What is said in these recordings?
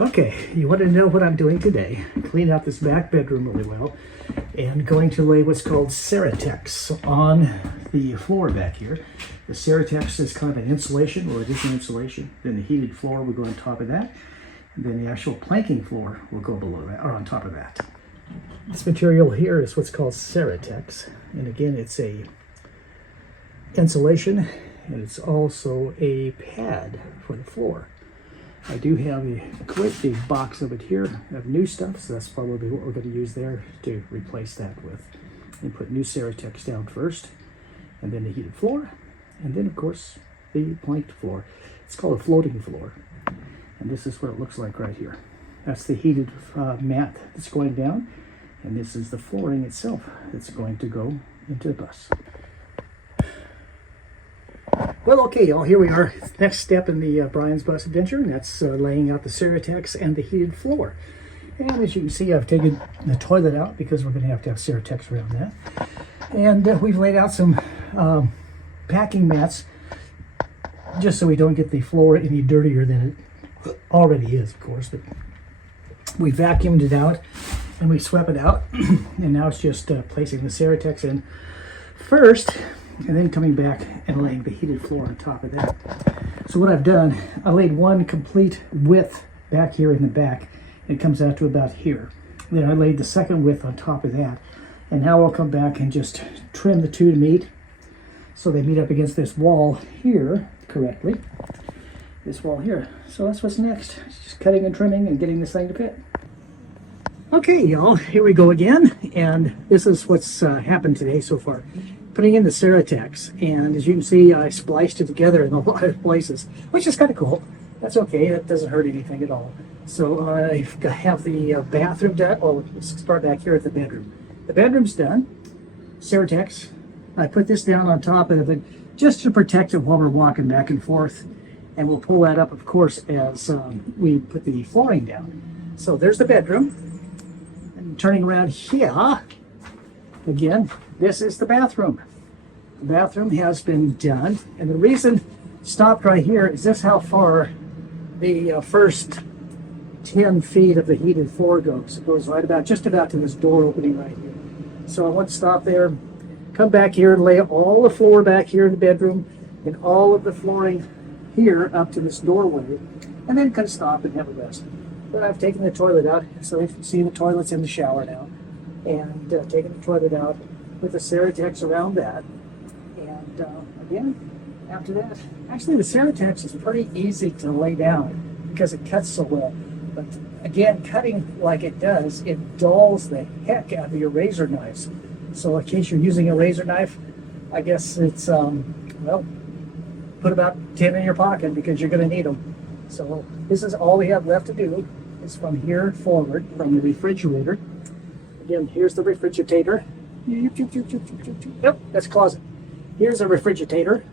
Okay, you want to know what I'm doing today? Clean out this back bedroom really well and going to lay what's called Ceratex on the floor back here. The Ceratex is kind of an insulation, or it is an insulation. Then the heated floor will go on top of that. And then the actual planking floor will go below that, or on top of that. This material here is what's called Ceratex. And again, it's a insulation and it's also a pad for the floor. I do have a quite big box of it here of new stuff, so that's probably what we're going to use there to replace that with. And put new Ceratex down first, and then the heated floor, and then of course the planked floor. It's called a floating floor, and this is what it looks like right here. That's the heated mat that's going down, and this is the flooring itself that's going to go into the bus. Well, okay, y'all, here we are. Next step in the Brian's Bus Adventure, and that's laying out the Ceratex and the heated floor. And as you can see, I've taken the toilet out because we're going to have Ceratex around that. And we've laid out some packing mats just so we don't get the floor any dirtier than it already is, of course. But we vacuumed it out and we swept it out. And now it's just placing the Ceratex in first, and then coming back and laying the heated floor on top of that. So what I've done, I laid one complete width back here in the back. It comes out to about here. Then I laid the second width on top of that. And now I'll come back and just trim the two to meet, so they meet up against this wall here correctly. This wall here. So that's what's next. It's just cutting and trimming and getting this thing to fit. Okay, y'all, here we go again. And this is what's happened today so far. Putting in the Ceratex, and as you can see, I spliced it together in a lot of places, which is kind of cool. That's okay, that doesn't hurt anything at all. So I have the bathroom done. Well, let's start back here at the bedroom. The bedroom's done. Ceratex. I put this down on top of it just to protect it while we're walking back and forth, and we'll pull that up, of course, as we put the flooring down. So there's the bedroom. And turning around here, again, this is the bathroom. The bathroom has been done, and the reason I stopped right here is this how far the first 10 feet of the heated floor goes. It goes right about, just about to this door opening right here. So I want to stop there, come back here and lay all the floor back here in the bedroom and all of the flooring here up to this doorway, and then kind of stop and have a rest. But I've taken the toilet out, so you can see the toilet's in the shower now, and taken the toilet out with the Ceratex around that. And again, after that, actually the Ceratex is pretty easy to lay down because it cuts so well. But again, cutting like it does, it dulls the heck out of your razor knives. So in case you're using a razor knife, I guess it's, well, put about 10 in your pocket because you're going to need them. So this is all we have left to do, is from here forward, from the refrigerator. Again, here's the refrigerator. Yep, that's closet. Here's a refrigerator,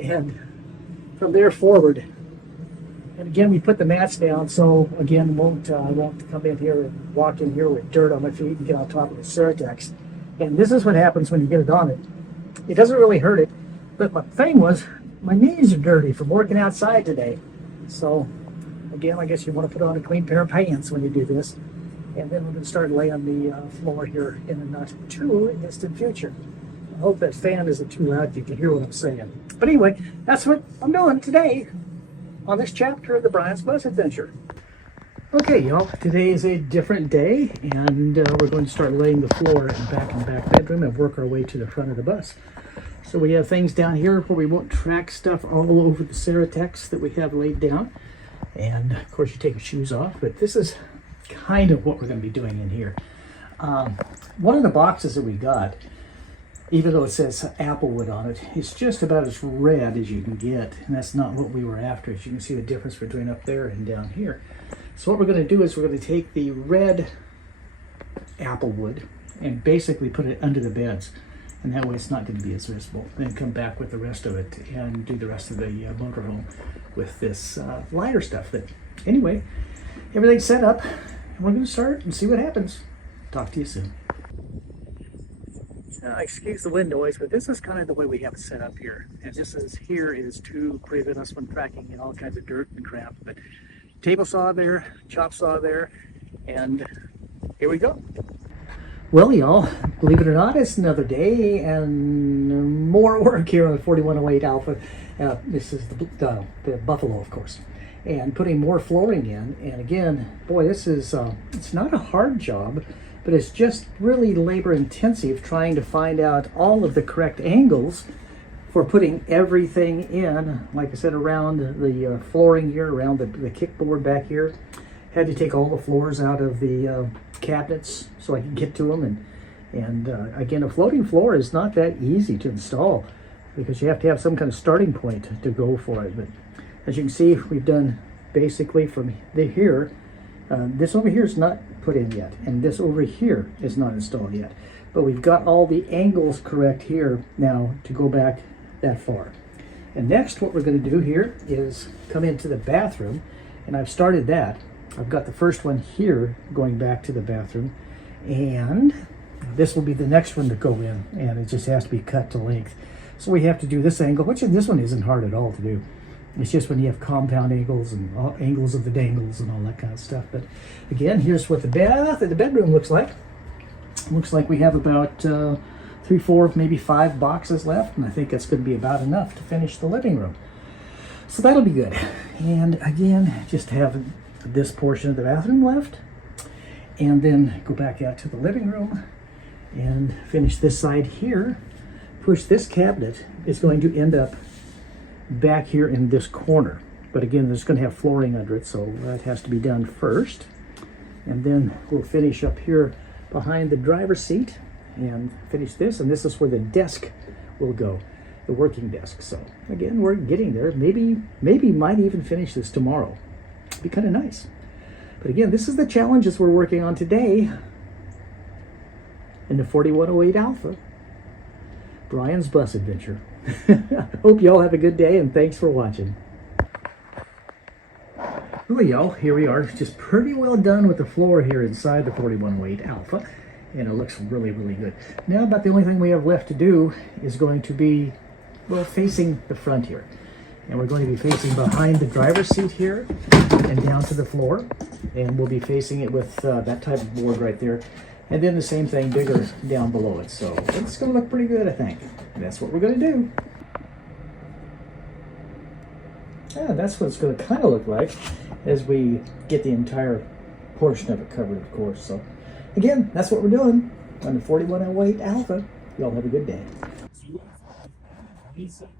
and from there forward. And again, we put the mats down, so again, won't come in here and walk in here with dirt on my feet and get on top of the Ceratex. And this is what happens when you get it on it. It doesn't really hurt it, but my thing was, my knees are dirty from working outside today. So again, I guess you want to put on a clean pair of pants when you do this. And then we're going to start laying the floor here in the not too distant future. I hope that fan isn't too loud, you can hear what I'm saying. But anyway, that's what I'm doing today on this chapter of the Brian's Bus Adventure. Okay, y'all, today is a different day, and we're going to start laying the floor in the back bedroom and work our way to the front of the bus. So we have things down here where we won't track stuff all over the Ceratex that we have laid down. And of course, you take your shoes off, but this is kind of what we're going to be doing in here. One of the boxes that we got, even though it says applewood on it, it's just about as red as you can get, and that's not what we were after. As you can see the difference between up there and down here. So what we're going to do is we're going to take the red applewood and basically put it under the beds, and that way it's not going to be as visible. Then come back with the rest of it and do the rest of the motorhome with this lighter stuff. But anyway, everything's set up, and we're going to start and see what happens. Talk to you soon. Excuse the wind noise, but this is kind of the way we have it set up here. And this is here is to prevent us from tracking in all kinds of dirt and crap. But table saw there, chop saw there, and here we go. Well, y'all, believe it or not, it's another day and more work here on the 4108 Alpha. This is the Buffalo, of course, and putting more flooring in. And again, boy, this is it's not a hard job, but it's just really labor intensive trying to find out all of the correct angles for putting everything in. Like I said, around the flooring here, around the kickboard back here. Had to take all the floors out of the cabinets so I could get to them. And again, a floating floor is not that easy to install because you have to have some kind of starting point to go for it. But as you can see, we've done basically from here. This over here is not put in yet, and this over here is not installed yet. But we've got all the angles correct here now to go back that far. And next, what we're going to do here is come into the bathroom, and I've started that. I've got the first one here going back to the bathroom, and this will be the next one to go in, and it just has to be cut to length. So we have to do this angle, which this one isn't hard at all to do. It's just when you have compound angles and angles of the dangles and all that kind of stuff. But again, here's what the bedroom looks like. Looks like we have about 3, 4, maybe 5 boxes left, and I think that's going to be about enough to finish the living room. So that'll be good. And again, just have this portion of the bathroom left, and then go back out to the living room and finish this side here. Push this cabinet is going to end up back here in this corner, but again, there's going to have flooring under it, so that has to be done first. And then we'll finish up here behind the driver's seat and finish this, and this is where the desk will go, the working desk. So again, we're getting there. Maybe might even finish this tomorrow. Be kind of nice. But again, this is the challenges we're working on today in the 4108 Alpha, Brian's bus adventure. Hope y'all have a good day, and thanks for watching. Well, y'all, here we are, just pretty well done with the floor here inside the 4108 Alpha, and it looks really, really good. Now, about the only thing we have left to do is going to be, well, facing the front here. And we're going to be facing behind the driver's seat here and down to the floor. And we'll be facing it with that type of board right there. And then the same thing bigger down below it. So it's going to look pretty good, I think. And that's what we're going to do. Yeah, that's what it's going to kind of look like as we get the entire portion of it covered, of course. So again, that's what we're doing on the 4108 Alpha. Y'all have a good day.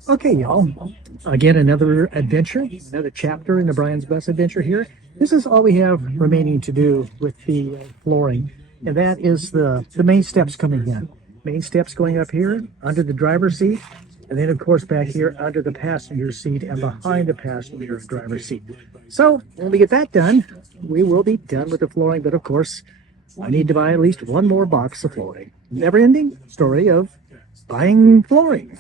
Okay, y'all. Again, another adventure, another chapter in the Brian's Bus adventure here. This is all we have remaining to do with the flooring, and that is the main steps coming in. Main steps going up here under the driver's seat, and then, of course, back here under the passenger seat and behind the passenger driver's seat. So when we get that done, we will be done with the flooring, but of course, I need to buy at least one more box of flooring. Never-ending story of buying flooring.